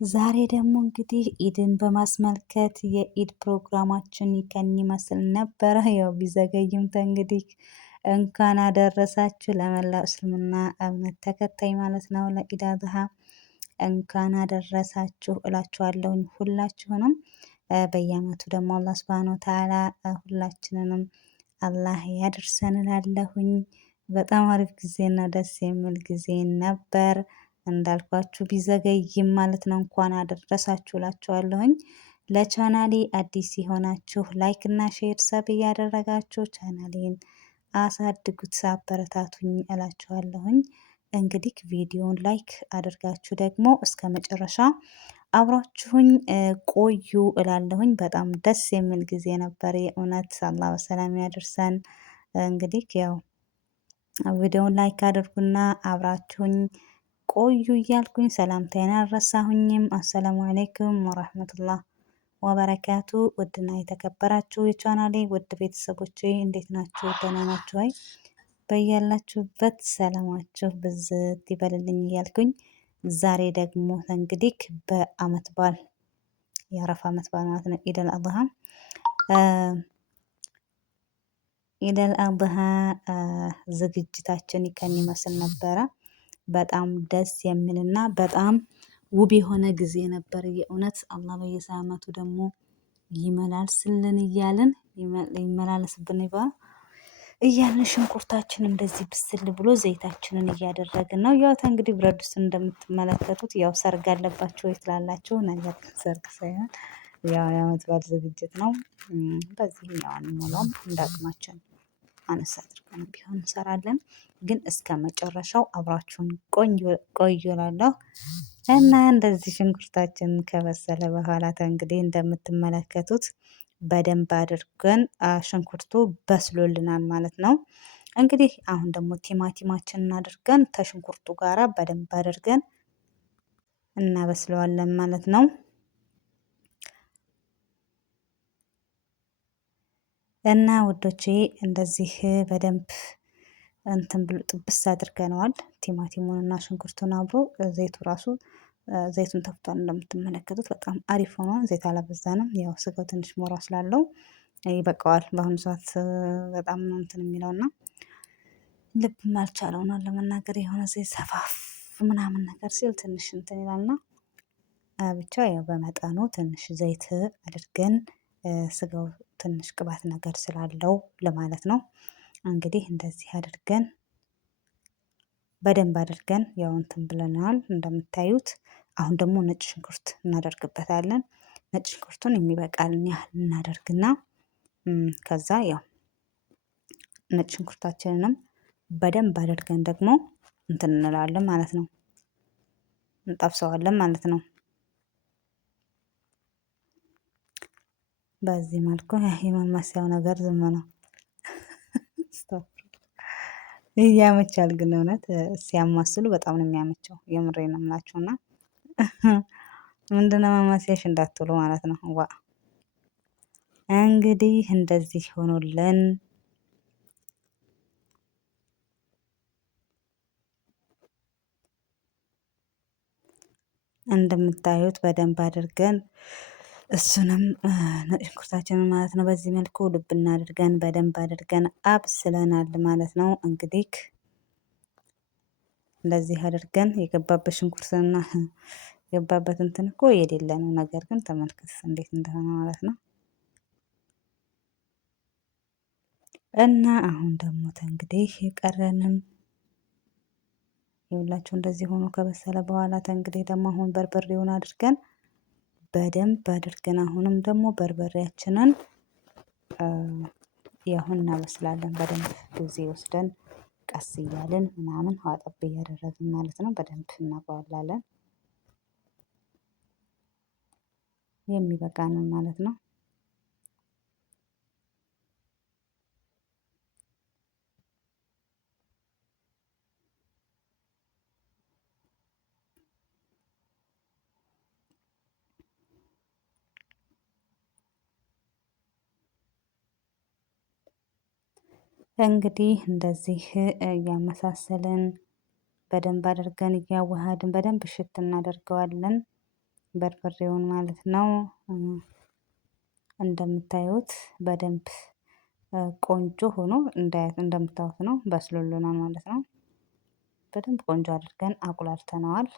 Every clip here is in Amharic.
ዛሬ ደግሞ እንግዲህ ኢድን በማስመልከት የኢድ ፕሮግራማችን ይከን ይመስል ነበረ። ያው ቢዘገይም እንግዲህ እንኳን አደረሳችሁ ለመላው እስልምና እምነት ተከታይ ማለት ነው። ለኢድ አድሃ እንኳን አደረሳችሁ እላችኋለሁኝ ሁላችሁንም። በየአመቱ ደግሞ አላህ ሱብሃነሁ ወተዓላ ሁላችንንም አላህ ያድርሰን እላለሁኝ። በጣም አሪፍ ጊዜና ደስ የሚል ጊዜ ነበር። እንዳልኳችሁ ቢዘገይም ማለት ነው እንኳን አደረሳችሁ እላችኋለሁኝ። ለቻናሌ አዲስ የሆናችሁ ላይክ እና ሼር ሰብ እያደረጋችሁ ቻናሌን አሳድጉት አበረታቱኝ እላችኋለሁኝ። እንግዲህ ቪዲዮን ላይክ አድርጋችሁ ደግሞ እስከ መጨረሻ አብራችሁኝ ቆዩ እላለሁኝ። በጣም ደስ የሚል ጊዜ ነበር የእውነት አላህ በሰላም ያደርሰን። እንግዲህ ያው ቪዲዮውን ላይክ አድርጉና አብራችሁኝ ቆዩ እያልኩኝ ሰላምታዬን አልረሳሁኝም። አሰላሙ አለይኩም ወራህመቱላህ ወበረካቱ። ውድና የተከበራችሁ የቻናሌ ውድ ቤተሰቦቼ እንዴት ናችሁ? ደህና ናችሁ ወይ? በያላችሁበት ሰላማችሁ ብዝት ይበልልኝ እያልኩኝ ዛሬ ደግሞ እንግዲህ በአመት በዓል የአረፋ አመት በዓል ማለት ነው ኢደል አድሃ ኢደል አድሃ ዝግጅታችን ይከን ይመስል ነበረ። በጣም ደስ የሚልና በጣም ውብ የሆነ ጊዜ ነበር። የእውነት አላህ በየሳምንቱ ደግሞ ይመላልስልን እያልን ይመላለስብን ይባል እያልን ሽንኩርታችን እንደዚህ ብስል ብሎ ዘይታችንን እያደረግን ነው። ያው እንግዲህ ብረት ድስቱን እንደምትመለከቱት ያው ሰርግ አለባችሁ ወይ ትላላችሁ፣ ነገር ግን ሰርግ ሳይሆን ያው የአመት በዓል ዝግጅት ነው። በዚህኛው አንሞላውም እንዳቅማችን አነሳ አድርገን ቢሆን እንሰራለን። ግን እስከ መጨረሻው አብራችሁን ቆዩ እላለሁ። እና እንደዚህ ሽንኩርታችን ከበሰለ በኋላ እንግዲህ እንደምትመለከቱት በደንብ አድርገን ሽንኩርቱ በስሎልናል ማለት ነው። እንግዲህ አሁን ደግሞ ቲማቲማችንን አድርገን ከሽንኩርቱ ጋራ በደንብ አድርገን እናበስለዋለን ማለት ነው። እና ውዶቼ እንደዚህ በደንብ እንትን ብሎ ጥብስ አድርገነዋል። ቲማቲሙን እና ሽንኩርቱን አብሮ ዘይቱ ራሱ ዘይቱን ተፍቷል እንደምትመለከቱት በጣም አሪፍ ሆኗል። ዘይት አላበዛንም። ያው ስጋው ትንሽ ሞራ ስላለው ይበቃዋል። በአሁኑ ሰዓት በጣም ነው እንትን የሚለውና ልብም አልቻለውና ለመናገር የሆነ ዘይት ሰፋፍ ምናምን ነገር ሲል ትንሽ እንትን ይላልና ብቻ ያው በመጠኑ ትንሽ ዘይት አድርገን ስጋው ትንሽ ቅባት ነገር ስላለው ለማለት ነው። እንግዲህ እንደዚህ አድርገን በደንብ አድርገን ያው እንትን ብለናል እንደምታዩት። አሁን ደግሞ ነጭ ሽንኩርት እናደርግበታለን። ነጭ ሽንኩርቱን የሚበቃልን ያህል እናደርግና ከዛ ያው ነጭ ሽንኩርታችንንም በደንብ አድርገን ደግሞ እንትን እንላለን ማለት ነው፣ እንጠብሰዋለን ማለት ነው። በዚህ መልኩ የማማሰያው ነገር ዝም ነው። ያመቻል ግን እውነት ሲያማስሉ በጣም ነው የሚያመቸው። የምሬን ነው የምላችሁና ምንድነው ማማሰያሽ እንዳትሉ ማለት ነው። ዋ እንግዲህ እንደዚህ ሆኖልን እንደምታዩት በደንብ አድርገን እሱንም ነጭ ሽንኩርታችንን ማለት ነው በዚህ መልኩ ልብ እናድርገን በደንብ አድርገን አብስለናል ማለት ነው። እንግዲህ እንደዚህ አድርገን የገባበት ሽንኩርትና የገባበት እንትን እኮ የሌለ ነው። ነገር ግን ተመልከት እንዴት እንደሆነ ማለት ነው። እና አሁን ደግሞ እንግዲህ የቀረንን ይኸውላችሁ እንደዚህ ሆኖ ከበሰለ በኋላ እንግዲህ ደግሞ አሁን በርበሬውን አድርገን በደንብ አድርገን አሁንም ደግሞ በርበሬያችንን ያሁን እናበስላለን። በደንብ ጊዜ ወስደን ቀስ እያልን ምናምን አጠብ እያደረግን ማለት ነው። በደንብ እናባላለን የሚበቃንን ማለት ነው። እንግዲህ እንደዚህ እያመሳሰልን በደንብ አድርገን እያዋሃድን በደንብ እሽት እናደርገዋለን። በርበሬውን ማለት ነው። እንደምታዩት በደንብ ቆንጆ ሆኖ እንደምታዩት ነው በስሎልናል ማለት ነው። በደንብ ቆንጆ አድርገን አቁላልተነዋል።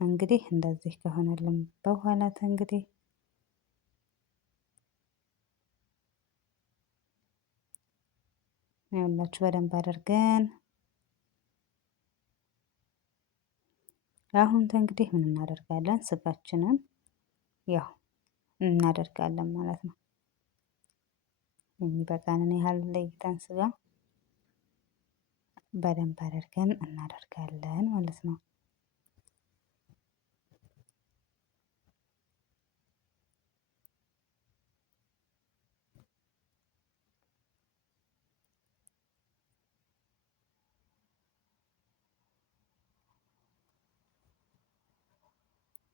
እንግዲህ እንደዚህ ከሆነልን በኋላ እንግዲህ ያላችሁ በደንብ አድርገን አሁን እንግዲህ ምን እናደርጋለን? ስጋችንን ያው እናደርጋለን ማለት ነው። የሚበቃንን ያህል ለይተን ስጋ በደንብ አድርገን እናደርጋለን ማለት ነው።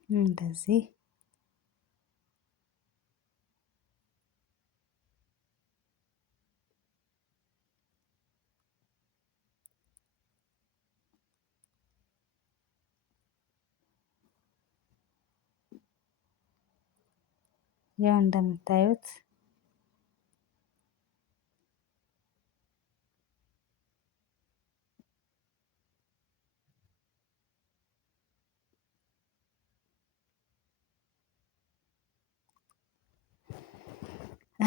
እንደዚህ ያው እንደምታዩት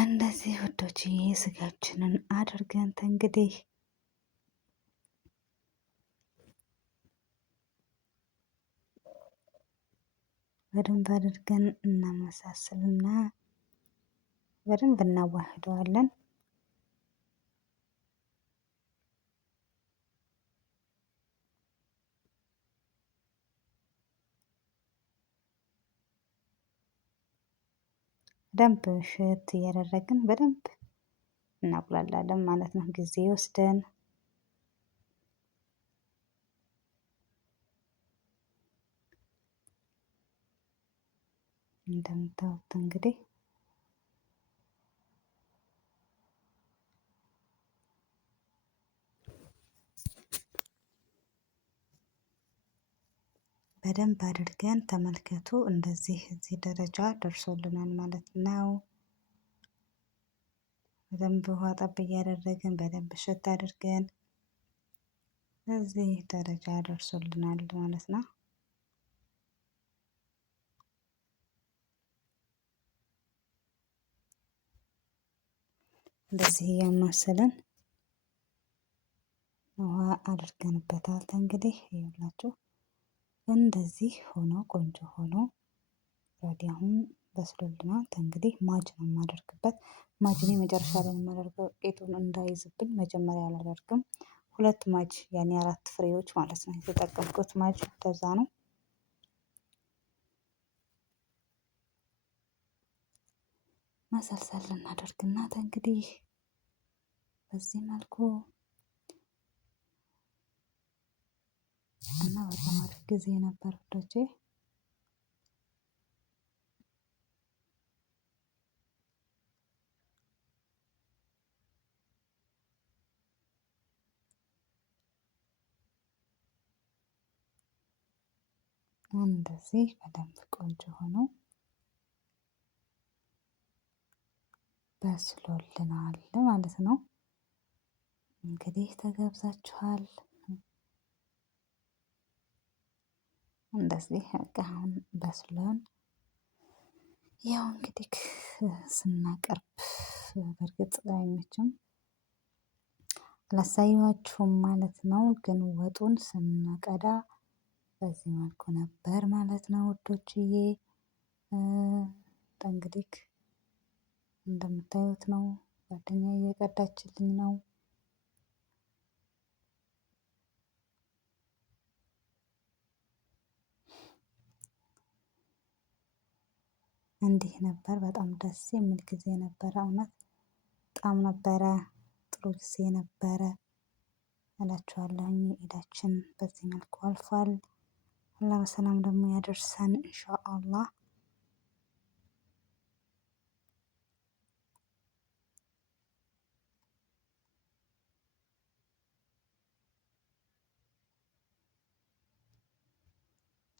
እንደዚህ ውዶችዬ ስጋችንን አድርገን እንግዲህ በደንብ አድርገን እናመሳስልና በደንብ እናዋህደዋለን። በደንብ ሽት እያደረግን በደንብ እናቁላላለን ማለት ነው። ጊዜ ወስደን እንደምታዩት እንግዲህ በደንብ አድርገን ተመልከቱ። እንደዚህ እዚህ ደረጃ ደርሶልናል ማለት ነው። በደንብ ውሃ ጠብ እያደረግን በደንብ ሽት አድርገን እዚህ ደረጃ ደርሶልናል ማለት ነው። እንደዚህ እያማሰለን ውሃ አድርገንበታል። እንግዲህ ይኸውላችሁ እንደዚህ ሆኖ ቆንጆ ሆኖ ሬዲ አሁን በስሎልናል። እንግዲህ ማጅ ነው የማደርግበት። ማጅን መጨረሻ ላይ የማደርገው ቄጡን እንዳይዝብኝ መጀመሪያ አላደርግም። ሁለት ማጅ ያኔ 4 ፍሬዎች ማለት ነው የተጠቀምኩት ማጅ እንደዛ ነው። ማሰልሰል እናደርግና እንግዲህ በዚህ መልኩ እና በጣም አሪፍ ጊዜ ነበር ወዶቼ። እንደዚህ በደንብ ቆንጆ ሆኖ በስሎልናል ማለት ነው። እንግዲህ ተጋብዛችኋል። እንደዚህ በቃ አሁን በስሎን ያው እንግዲህ ስናቀርብ በእርግጥ አይመችም አላሳየኋችሁም ማለት ነው። ግን ወጡን ስንቀዳ በዚህ መልኩ ነበር ማለት ነው ውዶችዬ። እንግዲህ እንደምታዩት ነው። ጓደኛዬ እየቀዳችልኝ ነው። እንዲህ ነበር። በጣም ደስ የሚል ጊዜ ነበረ። እውነት በጣም ነበረ ጥሩ ጊዜ ነበረ እላችኋለሁኝ። ኢዳችን በዚህ መልኩ አልፏል። አላህ በሰላም ደግሞ ያደርሰን ኢንሻአላህ።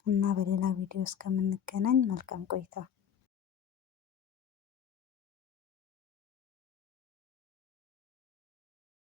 እና በሌላ ቪዲዮ እስከምንገናኝ መልካም ቆይታ